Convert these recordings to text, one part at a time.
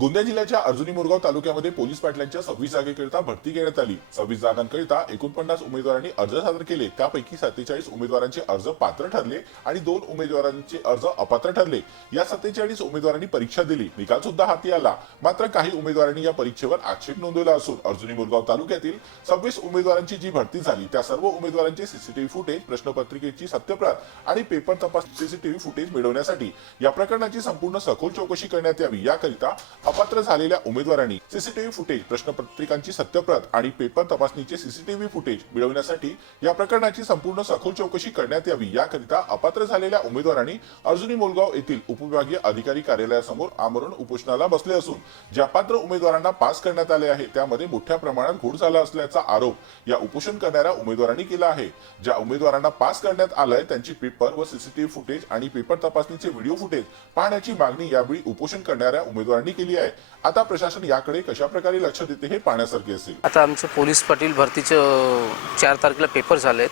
गोंदिया जिल्ह्याच्या अर्जुनी मोरगाव तालुक्यामध्ये पोलीस पाटलांच्या सव्वीस जागेकरिता भरती घेण्यात आली. सव्वीस जागांकरिता एकोणपन्नास उमेदवारांनी अर्ज सादर केले. त्यापैकी सत्तेचाळीस उमेदवारांचे अर्ज पात्र ठरले आणि दोन उमेदवारांचे अर्ज अपात्र ठरले. या सत्तेचाळीस उमेदवारांनी परीक्षा दिली. निकाल सुद्धा हाती आला. मात्र काही उमेदवारांनी या परीक्षेवर आक्षेप नोंदवला असून अर्जुनी मोरगाव तालुक्यातील सव्वीस उमेदवारांची जी भरती झाली त्या सर्व उमेदवारांचे सीसीटीव्ही फुटेज प्रश्नपत्रिकेची सत्यप्रत आणि पेपर तपास सीसीटीव्ही फुटेज मिळवण्यासाठी या प्रकरणाची संपूर्ण सखोल चौकशी करण्यात यावी याकरिता अपात्र झालेल्या उमेदवारांनी सीसीटीव्ही फुटेज प्रश्नपत्रिकांची सत्यप्रत आणि पेपर तपासणीचे सीसीटीव्ही फुटेज मिळवण्यासाठी या प्रकरणाची संपूर्ण सखोल चौकशी करण्यात यावी याकरिता अपात्र झालेल्या उमेदवारांनी अर्जुनी मोलगाव येथील उपविभागीय अधिकारी कार्यालयासमोर आमरण उपोषणाला बसले असून ज्या पात्र उमेदवारांना पास करण्यात आले आहे त्यामध्ये मोठ्या प्रमाणात घोड झाला असल्याचा आरोप या उपोषण करणाऱ्या उमेदवारांनी केला आहे. ज्या उमेदवारांना पास करण्यात आलंय त्यांची पेपर व सीसीटीव्ही फुटेज आणि पेपर तपासणीचे व्हिडिओ फुटेज पाहण्याची मागणी यावेळी उपोषण करणाऱ्या उमेदवारांनी केली आहे. आता प्रशासन याकडे कशा प्रकारे लक्ष देते हे पाहण्यासारखे असेल. आता आमचं पोलीस पाटील भरतीचं चार तारखेला पेपर झालेत.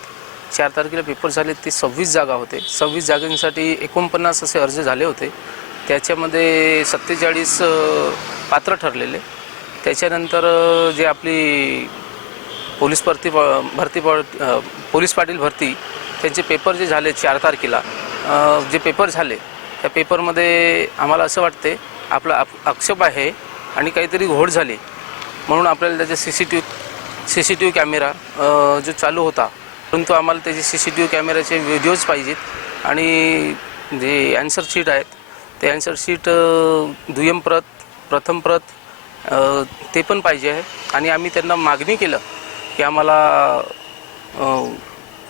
चार तारखेला पेपर झाले ते सव्वीस जागा होते. सव्वीस जागांसाठी एकोणपन्नास असे अर्ज झाले होते. त्याच्यामध्ये सत्तेचाळीस पात्र ठरलेले. त्याच्यानंतर जे आपली पोलीस भरती भरती पोलीस पाटील भरती त्यांचे पेपर जे झाले चार तारखेला जे पेपर झाले त्या पेपरमध्ये आम्हाला असं वाटते आपला आप- आक्षेप आहे आणि काहीतरी घोड झाली. म्हणून आपल्याला त्याचे C C T C C T V camera जो चालू होता परंतु आम्हाला त्याचे सी सी टी व्ही कॅमेऱ्याचे व्हिडिओज पाहिजेत. आणि जे अँसर शीट आहेत ते अँसर शीट दुय्यम प्रत प्रथम प्रत ते पण पाहिजे आहे. आणि आम्ही त्यांना मागणी केलं की आम्हाला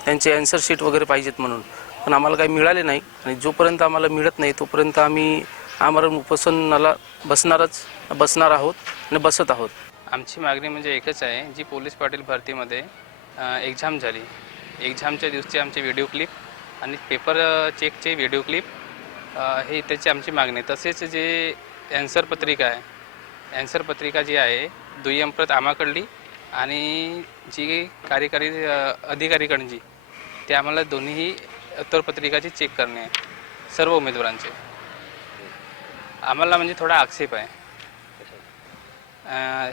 त्यांचे अँसर शीट वगैरे पाहिजेत म्हणून. पण आम्हाला काही मिळाले नाही. आणि जोपर्यंत आम्हाला मिळत नाही तोपर्यंत आम्ही आमरण उपोषणाला बसणारच बसणार आहोत आणि बसत आहोत. आमची मागणी म्हणजे एकच आहे जी पोलीस पाटील भरतीमध्ये एक्झाम झाली. एक्झामच्या दिवशी आमचे व्हिडिओ क्लिप आणि पेपर चेकचे व्हिडिओ क्लिप हे त्याची आमची मागणी. आहे. तसेच जे ॲन्सर पत्रिका आहे ॲन्सर पत्रिका जी आहे दुय्यम प्रत आम्हाकडली आणि जी कार्यकारी अधिकारीकडची ते आम्हाला दोन्हीही उत्तरपत्रिकाची चेक करणे आहे. सर्व उमेदवारांचे. आम्हाला म्हणजे थोडा आक्षेप आहे.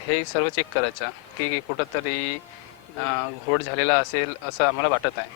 हे सर्व चेक करायचं की कुठंतरी अ, घोड झालेला असेल असं आम्हाला वाटत आहे.